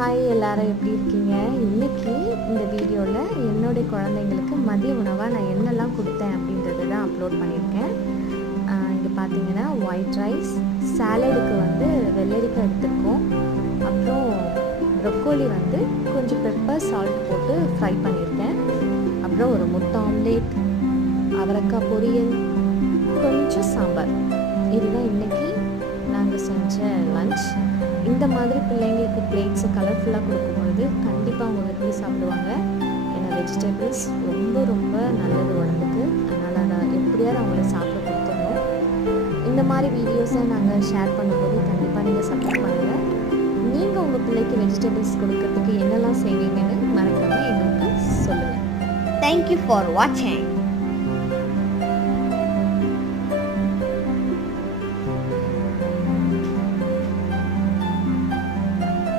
Hi எல்லாரும் எப்படி இருக்கீங்க? இன்னைக்கு இந்த வீடியோவில் என்னுடைய குழந்தைங்களுக்கு மதிய உணவாக நான் என்னெல்லாம் கொடுத்தேன் அப்படின்றது தான் அப்லோட் பண்ணியிருக்கேன். இங்கே பார்த்தீங்கன்னா ஒயிட் ரைஸ், சாலடுக்கு வெள்ளரிக்காய் எடுத்துருக்கோம், அப்புறம் ப்ரொக்கோலி கொஞ்சம் பெப்பர் சால்ட் போட்டு ஃப்ரை பண்ணியிருக்கேன், அப்புறம் ஒரு முட்டை ஆம்லேட், அவரைக்காய் பொரியல், கொஞ்சம் சாம்பார். இதுதான் இன்றைக்கி நாங்கள் செஞ்ச லன்ச். இந்த மாதிரி பிள்ளைங்களுக்கு பிளேட்ஸை கலர்ஃபுல்லாக கொடுக்கும்பொழுது கண்டிப்பாக அவங்க விரும்பி சாப்பிடுவாங்க. ஏன்னா வெஜிடபிள்ஸ் ரொம்ப ரொம்ப நல்லது உடம்புக்கு. அதனால் அதை எப்படியாவது அவங்கள சாப்பிட கொடுத்துடணும். இந்த மாதிரி வீடியோஸை நாங்கள் ஷேர் பண்ணும்போது கண்டிப்பாக நீங்கள் சப்போர்ட் பண்ணுங்கள். நீங்கள் உங்கள் பிள்ளைக்கு வெஜிடபிள்ஸ் கொடுக்கறதுக்கு என்னெல்லாம் செய்வீங்கன்னு மறக்காமல் எங்களுக்கு சொல்லுங்கள். Thank you for watching.